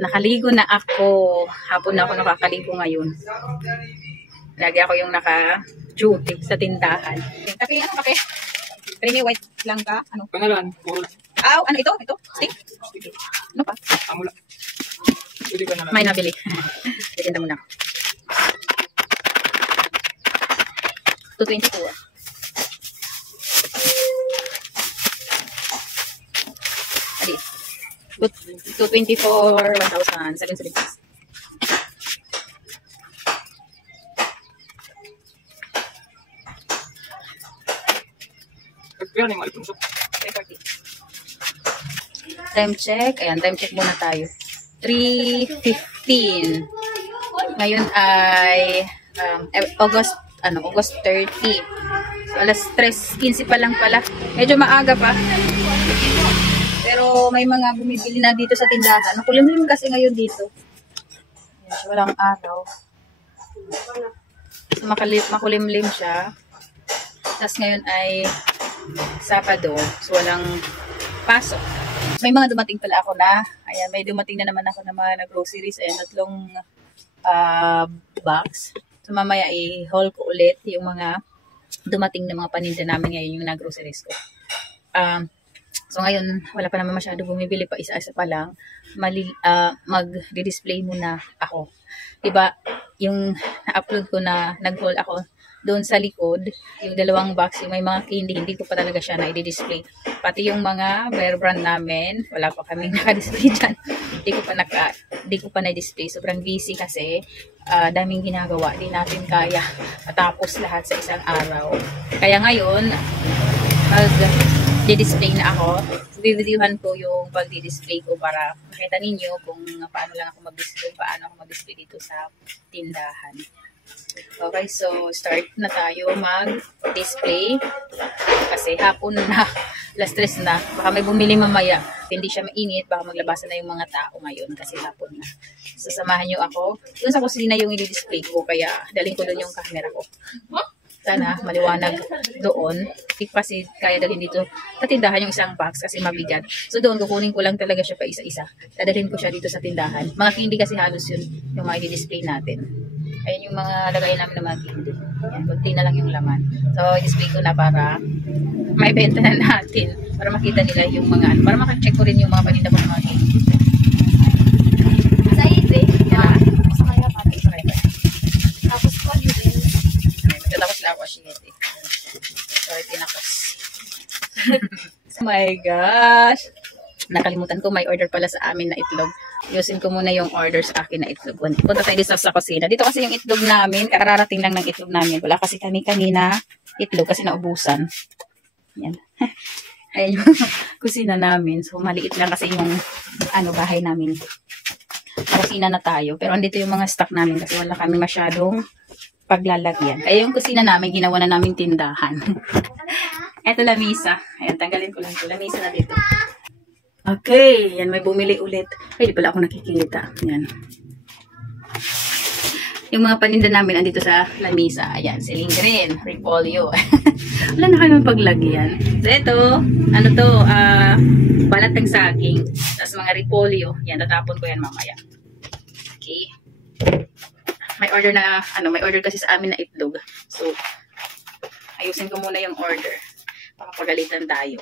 Nakaligo na ako. Hapon na ako nakakaligo ngayon. Lagi ako yung naka-duty sa tindahan. Kape, ano kape? Creamy white lang ka? Ano? Pangalan, puro. Ano ito? Ito? Stick? Ano pa? Amula. Pwede ka na lang. May nabili. Titinda muna. 222 ah. Adi. 224, 1,776. Kaya na yung malipunsok. Time check. Ayan, time check muna tayo. 3:15. Ngayon ay August 30. So, alas 3:15 pa lang pala. Medyo maaga pa. Pero may mga bumibili na dito sa tindahan. Nakulimlim kasi ngayon dito. Ayan, so, walang araw. So, makulimlim siya. Tapos ngayon ay Sabado. So, walang pasok. May mga dumating pala ako na. Ayan, may dumating na naman ako na mga groceries. Ayan, 3 box. So, mamaya i-haul ko ulit yung mga dumating na mga paninda namin ngayon yung na-groceries ko. So, ngayon, wala pa naman masyado bumibili pa. Isa-isa pa lang. Mag-display muna ako. Diba, yung na-upload ko na nag-haul ako doon sa likod, yung 2 box, yung may mga candy, hindi ko pa talaga siya na-display. Pati yung mga bear brand namin, wala pa kaming naka-display dyan. Hindi ko pa na-display. Sobrang busy kasi, daming ginagawa. Di natin kaya matapos lahat sa isang araw. Kaya ngayon, mag-display na ako. Bivideohan ko yung pag-display ko para makita ninyo kung paano lang ako mag-display, paano ako mag-display dito sa tindahan. Okay, so start na tayo mag-display kasi hapon na, alas 3 na, baka may bumili mamaya, hindi siya mainit, baka maglabasan na yung mga tao ngayon kasi hapon na. Sasamahan nyo ako, dun sa kusina yung i-display ko, kaya dalhin ko dun yung camera ko. Sana maliwanag doon. Hindi kasi kaya dalhin dito sa tindahan yung isang box kasi mabigat. So doon kukunin ko lang talaga siya pa isa-isa. Dadalhin ko siya dito sa tindahan. Mga candy kasi halos yun yung mga i-display natin. Ayun yung mga lagay namin ng mga candy. Yan, kunti na lang yung laman. So i-display ko na para may benta na natin. Para makita nila yung mga, para makacheck ko rin yung mga paninda ko ng mga candy. Sa ite, Tapos ko yun. Tapos lang ako siya. Sorry, tinapos. Oh my gosh. Nakalimutan ko, may order pala sa amin na itlog. Yusin ko muna yung order sa akin na itlog. Punta tayo dito sa kusina. Dito kasi yung itlog namin. Kararating lang ng itlog namin. Wala kasi kami kanina itlog kasi naubusan. Yan. Ayan yung kusina namin. So, maliit lang kasi yung bahay namin. Kusina na tayo. Pero andito yung mga stock namin kasi wala kami masyadong paglalagyan. Kaya yung kusina namin, ginawa na namin tindahan. Eto lamisa. Ayan, tanggalin ko lang ito. Lamisa na dito. Okay, yan, may bumili ulit. Ay, di pala ako nakikita. Yan. Yung mga paninda namin andito sa lamisa. Ayan, silindrin, repolyo. Wala na kami paglagyan. So, ito, balat ng saging. Tapos mga repolyo. Yan, tatapon ko yan mamaya. Okay. May order kasi sa amin na itlog. So, ayusin ko muna yung order. Baka pagalitan tayo.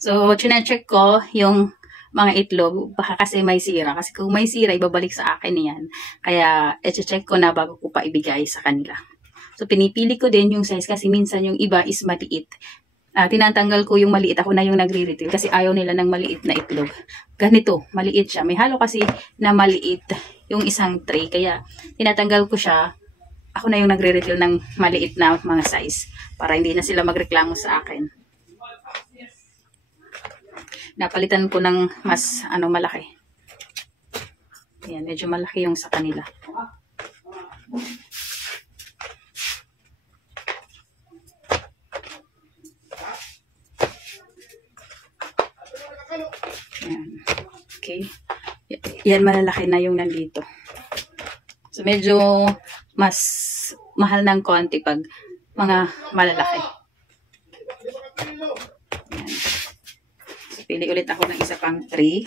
So, chine-check ko yung mga itlog. Baka kasi may sira. Kasi kung may sira, ibabalik sa akin yan. Kaya, i-check ko na bago ko pa ibigay sa kanila. So, pinipili ko din yung size kasi minsan yung iba is maliit. Tinatanggal ko yung maliit. Ako na yung nagre-retail kasi ayaw nila ng maliit na itlog. Ganito, maliit siya. May halo kasi na maliit yung isang tray. Kaya, tinatanggal ko siya. Ako na yung nagre-retail ng maliit na mga size. Para hindi na sila magreklamo sa akin. Napalitan ko ng mas malaki. Ayan, medyo malaki yung sa kanila. Ayan. Okay. Yan, malalaki na yung nandito. So, medyo mas mahal ng konti pag mga malalaki. Ayan. Pili ulit ako ng isa pang tray.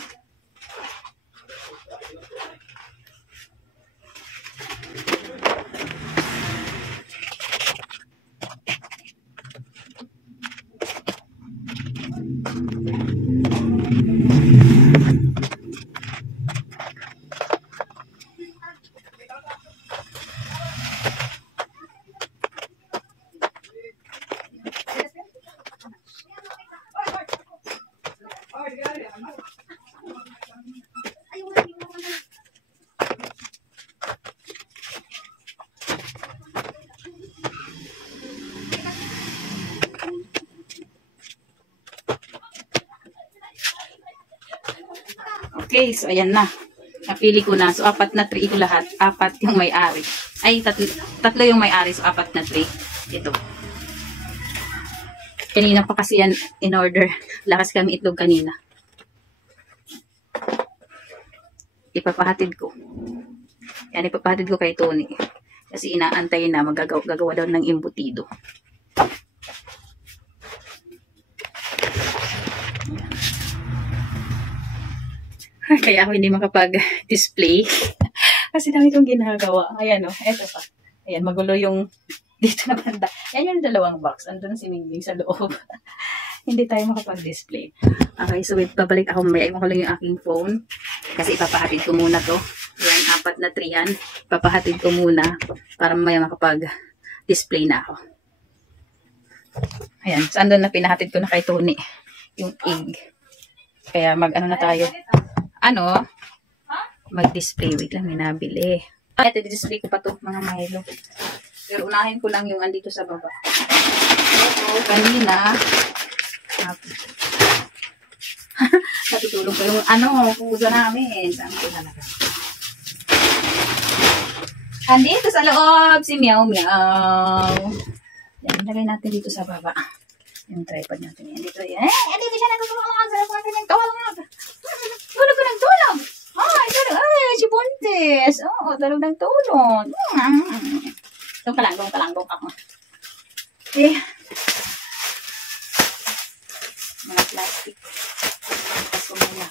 Okay, so ayan na. Napili ko na. So, 4 na tray ko lahat. 4 yung may-ari. Ay, tatlo yung may-ari. So, 4 na tray. Ito. Kanina pa kasi yan in order. Lakas kami itlog kanina. Ipapahatid ko. Yan, ipapahatid ko kay Tony. Kasi inaantay na gagawa daw ng embutido. Kaya ako hindi makapag-display. Kasi dami kong ginagawa. Ayan o, eto pa. Ayan, magulo yung dito na banda. Ayan yung dalawang box. Andun si Mingbing sa loob. Hindi tayo makapag-display. Okay, so wait, babalik ako mamaya. Iwan ko lang yung aking phone. Kasi ipapahatid ko muna to. Ayan, 4 na tray yan. Ipapahatid ko muna para mamaya makapag-display na ako. Ayan, so andun na pinahatid ko na kay Tony. Yung egg. Kaya mag-ano na tayo. Ano? Mag-display. Wait lang, may nabili. Ito, display ko pa to mga Milo. Pero unahin ko lang yung andito sa baba. Ito, kanina. Natutulong ko yung puso namin. Saan ko nalaga? Andito sa loob, si Meow Meow. Yan, lagay natin dito sa baba. Yung tripod natin yan. Dito yan. Dito siya natutulong. Sarap natin yung tulog. Tulog ko ng tulog. Ay, tulog. Ay, si Buntes. Oo, tulog ng tulog. Doon ka lang. Eh. Mga plastic. Tapos ko muna.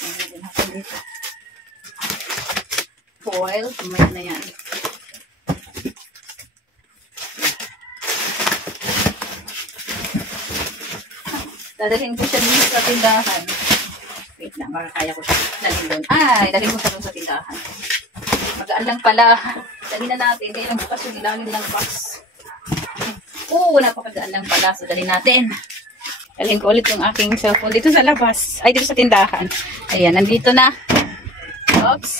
Ayan natin dito. Foil. Tumaya na yan. Dadalhin ko siya dito sa tindahan. Wait lang, baka kaya ko siya dalhin doon. Ay, dalhin ko siya doon sa tindahan. Magaan lang pala. Dalhin na natin. Kaya lang bukas yung ilangin ng box. Napakagaan lang pala. So, dalhin natin. Dalhin ko ulit yung aking cellphone dito sa labas. Ay, dito sa tindahan. Ayan, nandito na. Oops.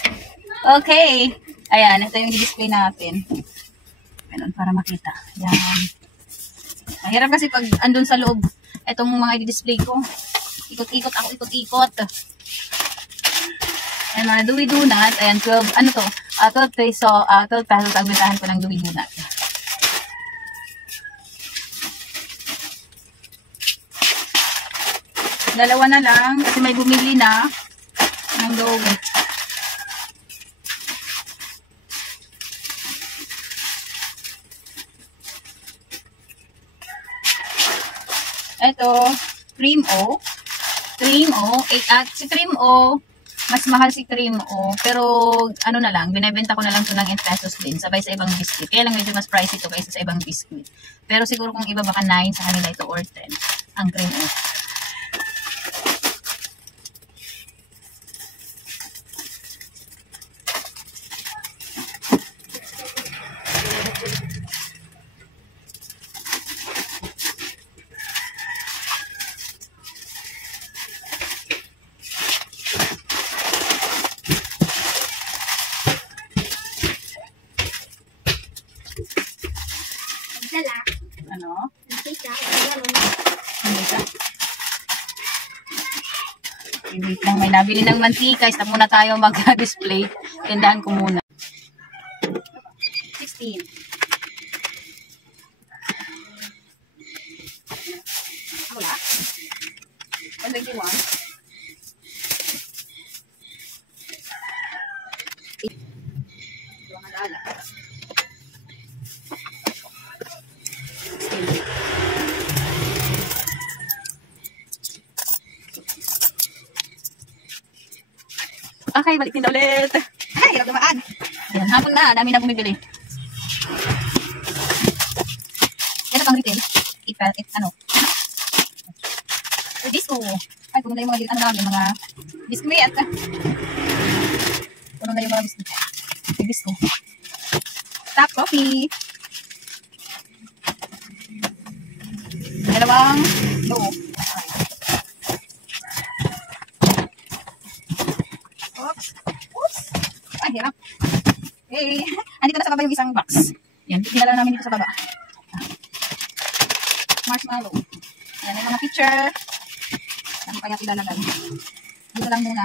Okay. Ayan, ito yung display natin. Ganun, para makita. Ayan. Mahirap kasi pag andun sa loob. Itong mga i-display ko. Ikot-ikot ako, ikot-ikot. Ayan, mga Dewey Donut. Ayan, 12 peso. 12 pesos ang bentahan ko ng Dewey Donut. Dalawa na lang kasi may bumili na ng dog. Ito, Cream O. Si Cream O, mas mahal si Cream O. Pero, ano na lang, binibenta ko na lang ito ng 8 pesos din. Sabay sa ibang biscuit. Kaya lang medyo mas pricey ito kaysa sa ibang biscuit. Pero siguro kung iba baka 9 sa kanila ito or 10. Ang Cream O. Ano? Wait lang, may nabili ng mantika. Isa muna tayo mag-display. Tindahan ko muna. 16. Wala. 21. Okay, balik din ulit. Ay, hirap dumaan. Ayan, hapon na. Dami na bumibili. Yan pang retail. Ano? Disco. Ay, puno na yung mga, ano namin, mga biskuit at puno na yung mga biskuit. Disco. Top coffee. Dalawang low. Oops. Oops. Ay, hirap. Hey. Andito na sa baba yung isang box. Yan, dinala namin dito sa baba. Marshmallow. Yan, yung mga picture. Saan kaya ilalagay? Dito lang muna.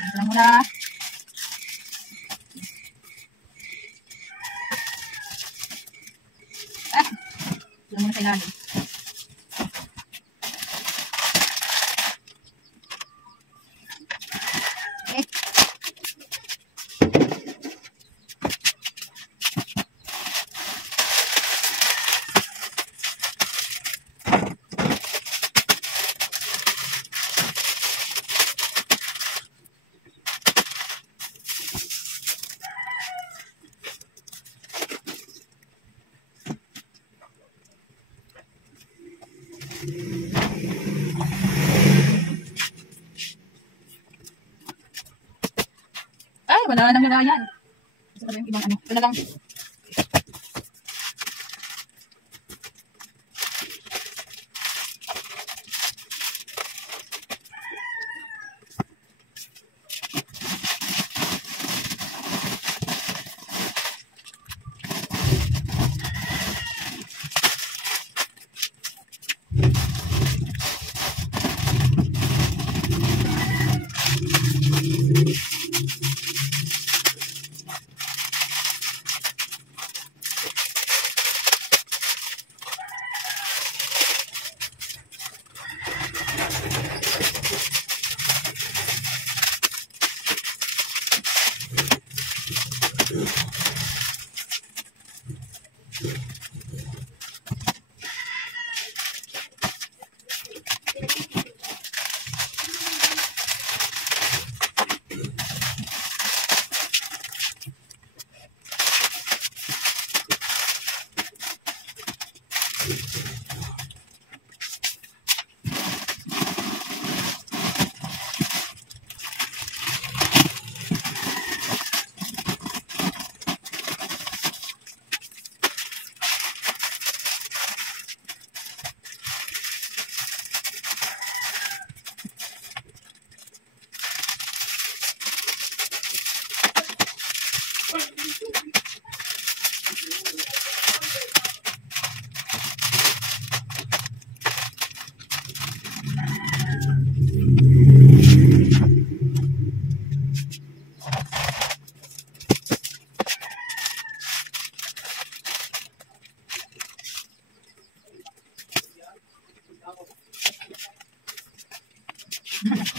Dito lang muna. Dito lang muna sa ilalim. Okay. Ay, wala nang nalayan. Gusto ko yung ibang ano. Ito na lang.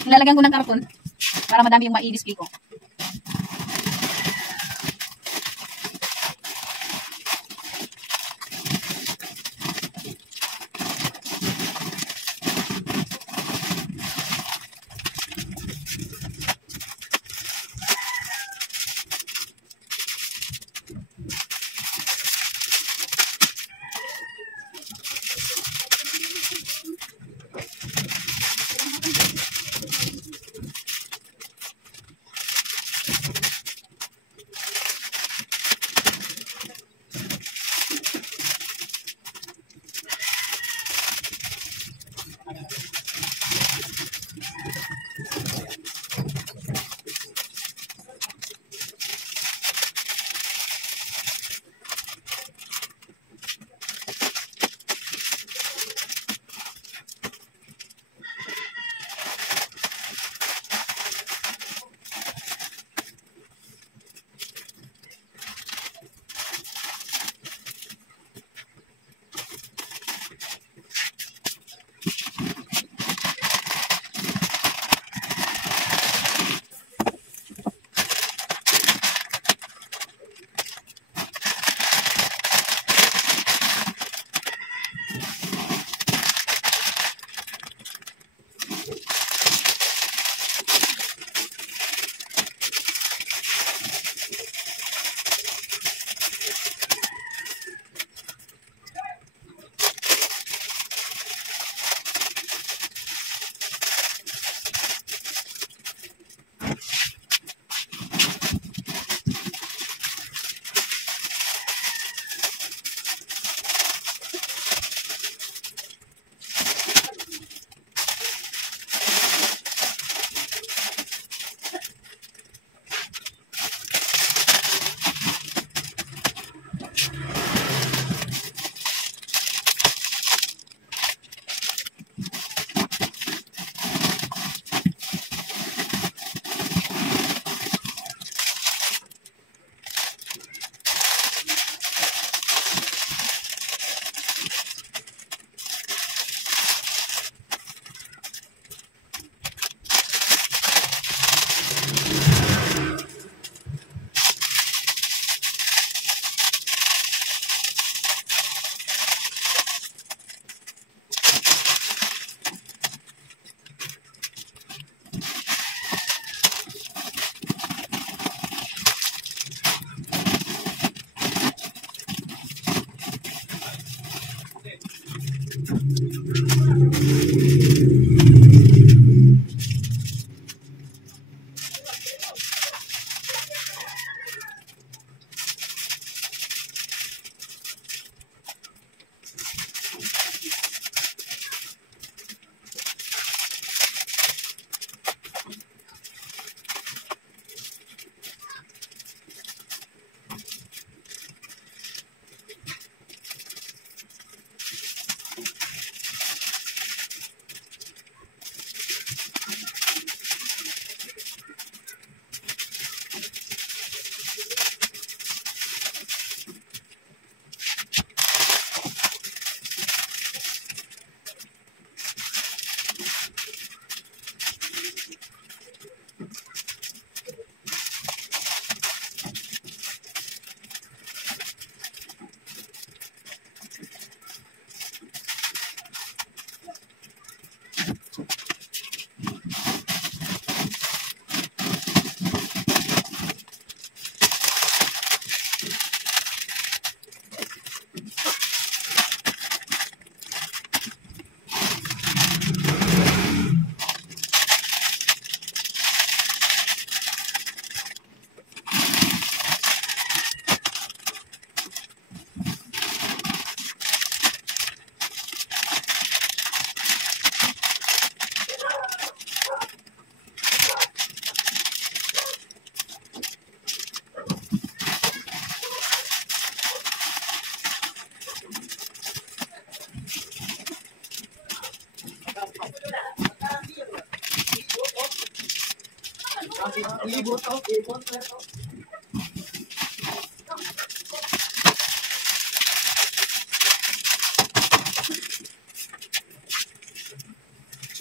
Ilalagyan ko ng karton para madami yung mai-display ko.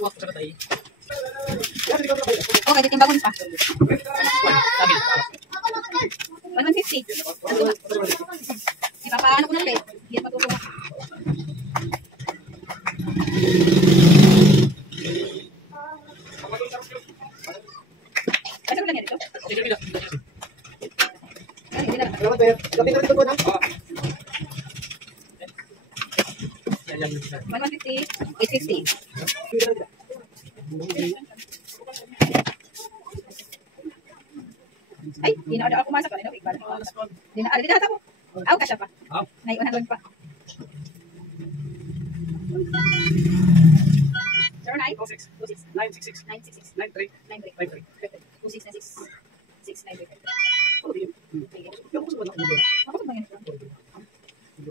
Suwak sa katay. Okay, titimbangon pa. Sabi. 150. Ipapaano ko na ulit. Hindi yan matutulog. Kasi wala niya dito? Ay, hindi na. Salamat, Bayer. Kapit na rin po na. 150. 850. Ay, di na ako pumasok. Di na ako. Aw, kasya pa. Nay, 100 pa. 09 26 966 966 93 93 2696 693.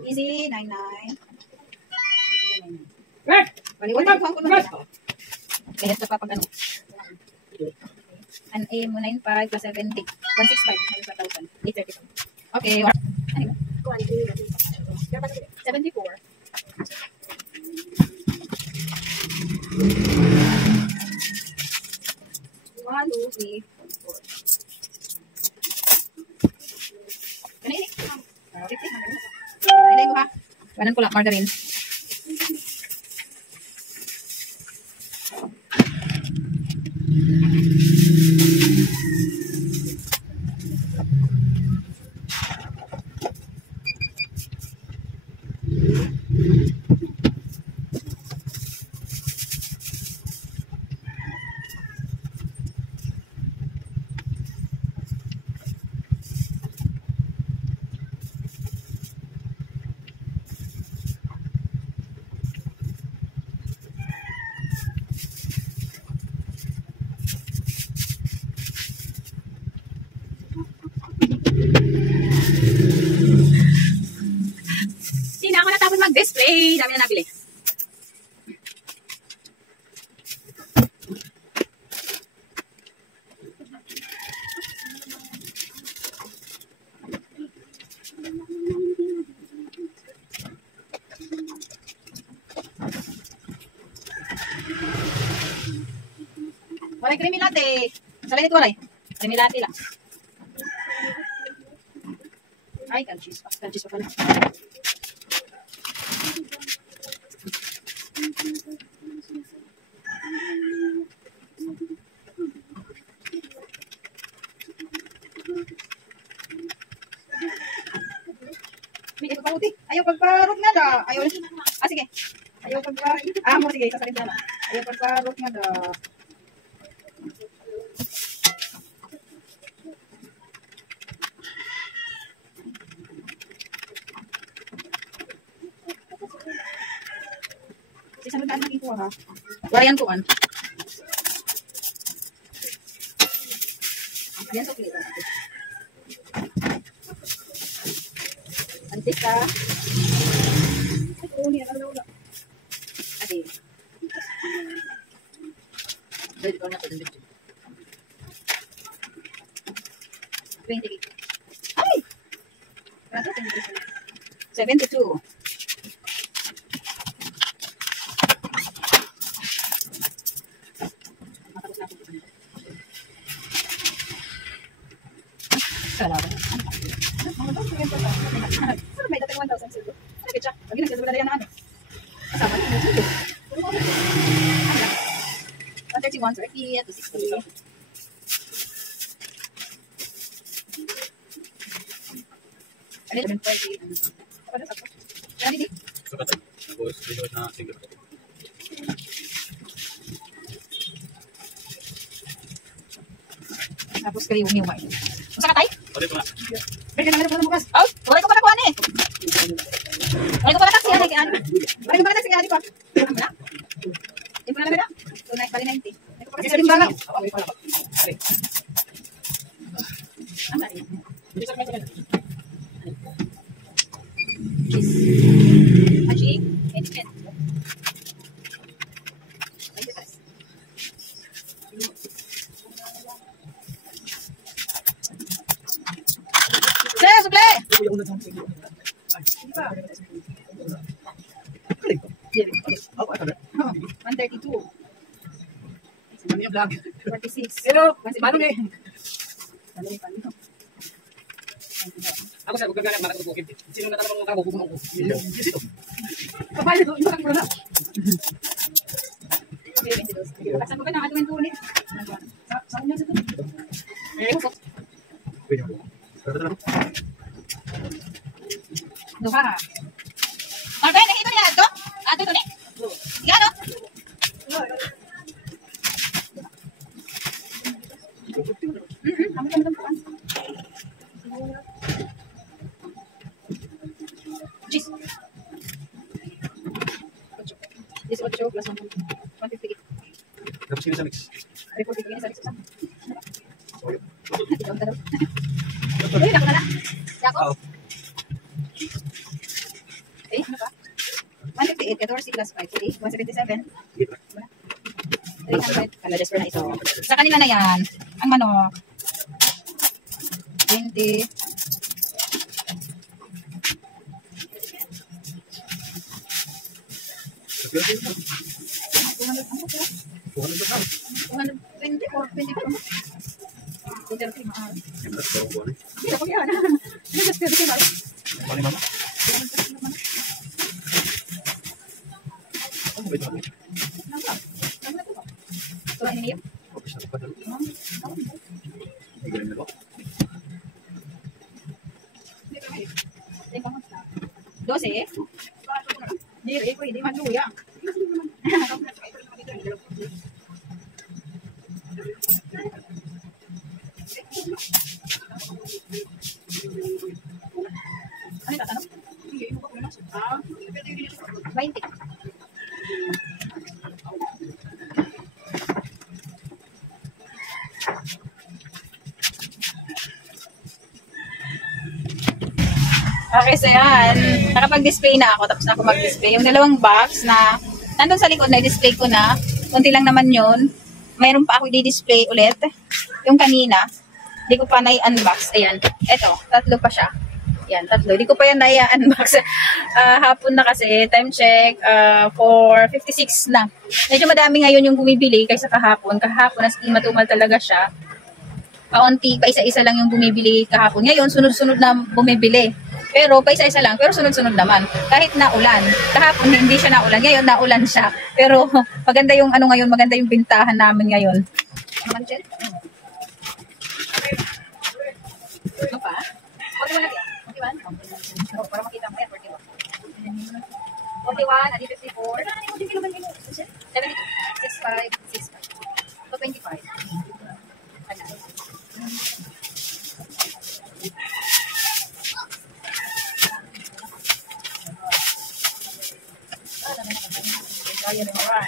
Easy 99. Baliwala ko ang kuno. Kaya sa papag ano. An A mo 95 plus 70. 165 minus 1,000. 832. Okay. Ano? 74. One, two, three, four. Kanini? 50. Ay, ko ha. Wanan ko lang margarine. Hindi na ako natapos mag-display. Dami na nabili. Walay creamy latte. Salay dito walay. Creamy latte lang. Ay, kanchis pa. Kanchis pa pala. May ito pa uti. Ayaw pagparot nga da. Ayaw ulit. Sige. Ayaw pagka... mo, sige. Sasakit na. Ayaw pagka-root nga daw. Sa saan natin kuha ha? Warian ko an. Yan sa pilitan natin. Antik ka. Oo, niya lang wala. Ate. Dito ko na ko dito. 28. Ay! 72. Salamat. May dating 1,000 silbo. Ano siya? Lagi nagsasabi na yan na ano. Kasama niyo yung silbo. 131, 30, 260. Ano yun? 20. Kapag nasakto. Yan, hindi? Kapatay. Tapos, dito na single. Tapos kayo yung white. Masa ka tayo? Pwede ko na. Pwede ka naman bukas. Oh, wala ko pa nakuha eh. Wala ko pa na taxi ani kay ani. Wala ko pa na taxi ani pa. Ano na? Ito na lang na. So na bali 90. Ito pa kasi bala. Okay pala. Ari. Ano ari? Dito sa kanya. Kiss. Achi. Etiquette. Suple! Ako, ito na. 132. Ano yung vlog? 46. Hello! Paano ni? Ako sa gagana ng mga kabukid. Sino na talagang mga kabukid ko? Dito. Kapal ito, ito lang na. Okay, 22. Pagkasan ko ka na, atuin ko ulit. Saan niya sa ito? Pwede mo. Pero ito lang. Duha. Marben, nakita niya ito? Ato ito ni? Yan o? Kami kami tampuan. Jeez. 18 plus 158. Tapos yun sa mix. Report ko yun sa isa. Oyo. Uy, naku na na. Yako? Oo. Eh, ano pa? 158, 14 plus 5, 177. Dito. 300. Kala, just for na ito. Sa kanila na yan, ang manok. 20. Pero dito. 220 or 20 pa. 230 mahal. Yung mas ko ko. Hindi ako yan. Hindi just 30 mahal. Ano ni mama? Ano ba ito? Tulan niyo? Office na pa dalo. Igaling na ba? 12? Hindi, pwede magluya. Ano yung tatanong? 20. Okay, so yan. Nakapag-display na ako. Tapos na ako mag-display. Yung dalawang box na nandun sa likod, na-display ko na. Kunti lang naman yun. Mayroon pa ako i-display ulit. Yung kanina, di ko pa na-unbox. Ayan. Eto, tatlo pa siya. Yan, tatlo. Di ko pa yan na-unbox. Hapon na kasi. Time check. 4:56 na. Medyo madami ngayon yung bumibili kaysa kahapon. Kahapon, as in matumal talaga siya. Kaunti, pa isa-isa lang yung bumibili kahapon. Ngayon, sunod-sunod na bumibili. Pero pa isa-isa lang, pero sunod-sunod naman. Kahit naulan. Kahapon hindi siya naulan, ngayon naulan siya. Pero maganda yung ano ngayon, maganda yung bintahan namin ngayon. Naman dyan? Ano pa? 41 lagi. 41? Para makita mo yan, 41. 41, adi 54. 72, 65, 65. So 25. Ayan. Kaya na naman.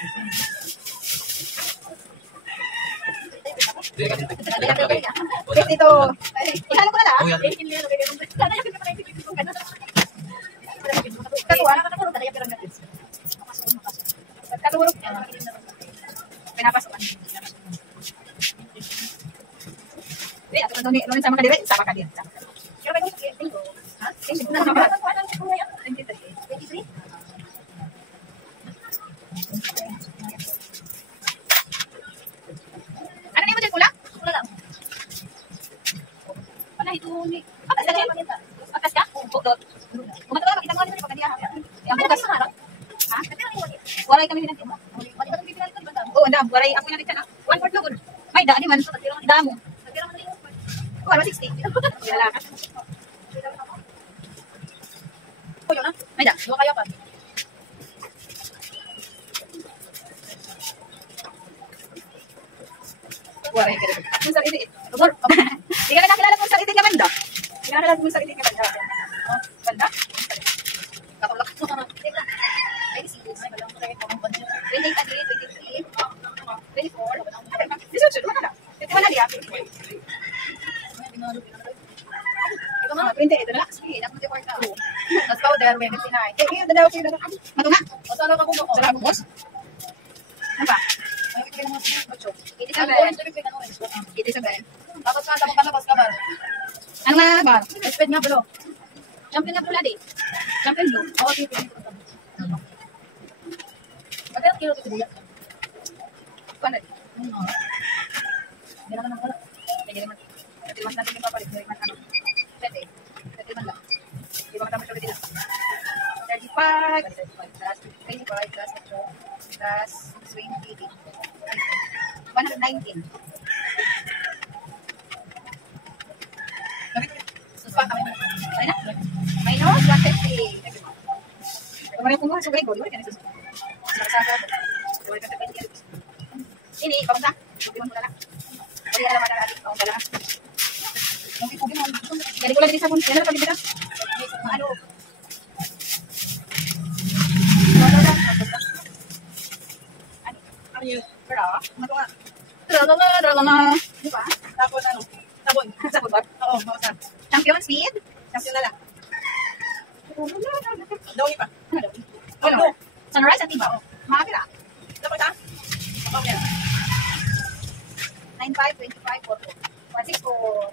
Dito. Ihalo ko na lang. Katulog. Pinapasok. Wait, ako doon ni sama ka dire, sama ka dire. Pero may bingo. Ha? Kasi na ba? 23. Ano ni mo dyan pula? Pula lang. Wala ito ni. Atas ka? Atas ka? Oo. Kumato ka, makita mo kanina pagkadiya. Ang bukas sa harap. Ha? Waray kami binantin mo. Oo, andam. Waray ako yung nakita na. 1/4 na good. May da, di man. Damo. Oh, 160. Lalakad. Oh, yun na. May da. Dua kayo pa. Waray ka rin. Kung sa itin. Hindi ka na nakilala kung sa itin ka banda. Hindi ka nakilala kung sa itin ka banda. Banda? Katulak. Ay, sige. Ay, balang ko rin. 28, 23, 24. 18, wala na. 51 na diya. Ito nga, 20. Ito na lang. Sige, dapat mag-report ka. Tapos powder, 29. Eh, yun, dalawa kayo na. Mato nga. O, saan ka bumok? Saan ka bumok? Ano ba? 87. 87. Tapos ka, tapos palabas ka ba? Ano nga ba? Expect nga, bro. Champion nga, bro, ladi. Champion blue. Oo, okay. Ba't yung kilo ito siya? Paano? Hindi naman ang wala. Hindi naman. Kasi mas natin yung papalit. Hindi naman ano. Pwede. Pwede man lang. Hindi ba matapos ulit nila? 35. 25 plus 20. 119. Suspa kami. Ay na? Minus 150. Kemarin kung mga subay ko, di ba yan suspa? Ini, bangsa. Subi mo muna lang. Hindi alam na natin. Oo, dala. Jadi ko lang din sa punta. Yan na pag-ibig. Ano? Ano yun? Pero, ano nga? Drama. Di ba? Tapos ano? Sabon. Sabon ba? Oo, mausan. Champion speed? Champion na lang. Dawi pa. Ano? Sunrise at iba. Makapira. Dapat ha? Okay. 95, 25, 40. 164.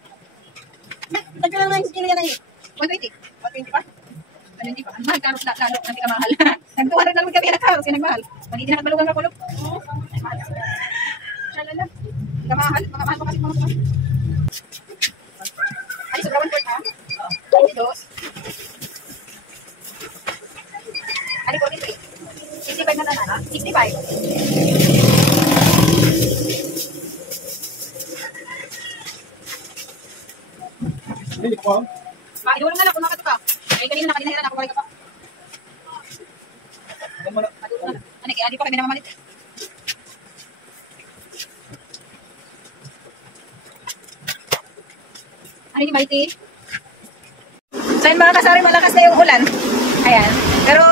Tagka lang na yung skin yan na eh. 120. 120 pa? 120 pa. Ang mahal karos lalo. Ang pinakamahal. Nagtuwa rin naman kami na karos. Yung nagmahal. Hindi na nagbalugan ka kulog. Ay, mahal. Shalala. Kamahal. Makamahal pa kasi mga mga. Ay, sobra 1 ha? 22. Ano po, 23? 65 na na, 65. Hindi ko. Idulong na lang kung makato ka. Ay, kanina nakadinahiran ako, balik ka pa. Madulong na lang. Ano, kaya di pa kami namamalit. Ano ni Mighty? So yun mga kasari, malakas na yung ulan. Ayan. Pero,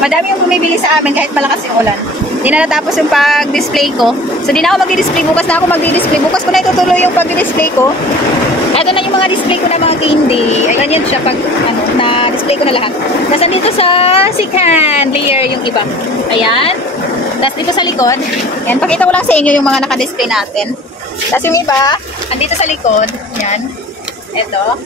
madami yung bumibili sa amin kahit malakas yung ulan. Hindi na natapos yung pag-display ko. So, di na ako magdi-display. Bukas na ako magdi-display. Bukas ko na itutuloy yung pag-display ko. Ito na yung mga display ko na mga candy. Ayan yan siya pag, ano, na-display ko na lahat. Tapos, dito sa second layer yung iba. Ayan. Tapos, dito sa likod. Ayan. Pakita ko lang sa inyo yung mga naka-display natin. Tapos, yung iba, andito sa likod. Ayan. Ito.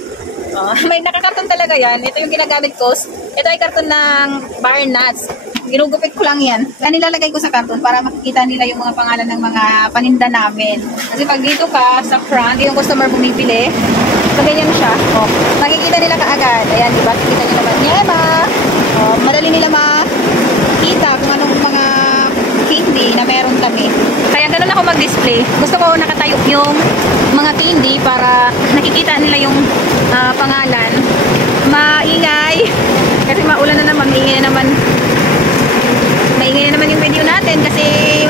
Oh, may nakakarton talaga yan. Ito yung ginagamit ko. Ito ay karton ng bar nuts. Ginugupit ko lang yan. Kaya nilalagay ko sa karton para makikita nila yung mga pangalan ng mga paninda namin. Kasi pag dito ka sa front, yung customer bumibili, so ganyan siya. Oh, makikita nila kaagad. Ayan, diba? Makikita nila naman. Yema! Oh, madali nila makita kung anong mga candy na meron kami. Kaya ganun ako mag-display. Gusto ko nakatayo yung mga candy para nakikita nila yung pangalan. maingay. Kasi maulan na naman, maingay na naman. Maingay na naman yung video natin kasi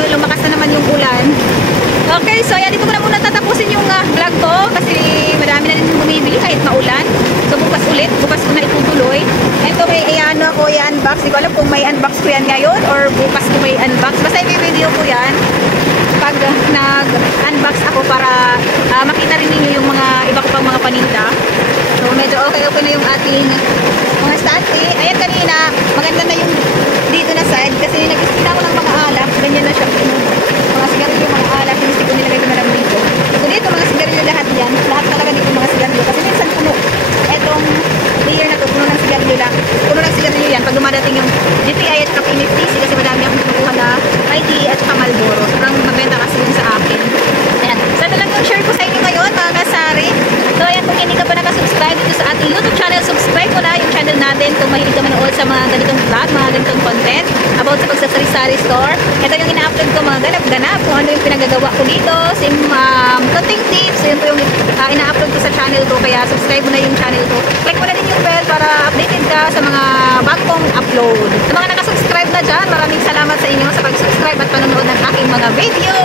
lumakas na naman yung ulan. Okay, so ayan, dito ko na muna tatapusin yung vlog ko kasi marami na rin bumibili kahit maulan. So bukas ulit, bukas ko na itutuloy. Ito may ako i-unbox. Hindi ko alam kung may unbox ko yan ngayon or bukas ko may unbox. Basta i-video ko yan pag nag-unbox ako para makita rin ninyo yung mga iba ko pang mga paninda. So medyo okay na yung ating mga stante. Ayan, kanina maganda na yung dito na side kasi nag-istina ko ng mga alak. Ganyan na siya. Mga sigarilyo, mga alak. Hindi ko nilagay ko na lang dito. So dito mga sigarilyo lahat yan. Lahat talaga dito mga sigarilyo. Kasi minsan puno. Etong layer na to, puno ng sigarilyo lang. Puno ng sigarilyo yan. Pag dumadating yung GTI at P50 kasi madami akong kinukuha na ID at Marlboro. Sobrang mabenta kasi yun sa akin. Ayan. So ito lang yung share ko sa inyo ngayon mga kasari. So ayan, kung hindi ka pa nakasubscribe dito sa ating YouTube channel, subscribe mo na yung channel natin kung mahilig ka manood sa mga ganitong vlog, mga ganitong content about sa pagsasari-sari store. Ito yung ina-upload ko mga ganap-ganap kung ano yung pinagagawa ko dito, same cutting tips, yun po yung ina-upload ko sa channel ko, kaya subscribe mo na yung channel ko. Click mo na din yung bell para updated ka sa mga bagong upload. Sa mga nakasubscribe na dyan, maraming salamat sa inyo sa pag-subscribe at panonood ng aking mga video.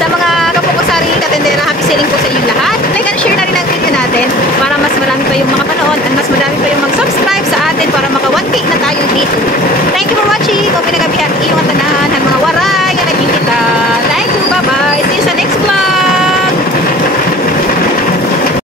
Sa mga kapukasari katendera, happy selling po sa inyong lahat. Like and share na rin ang video natin para mas marami pa yung makapanood at mas marami pa yung mag-subscribe sa atin para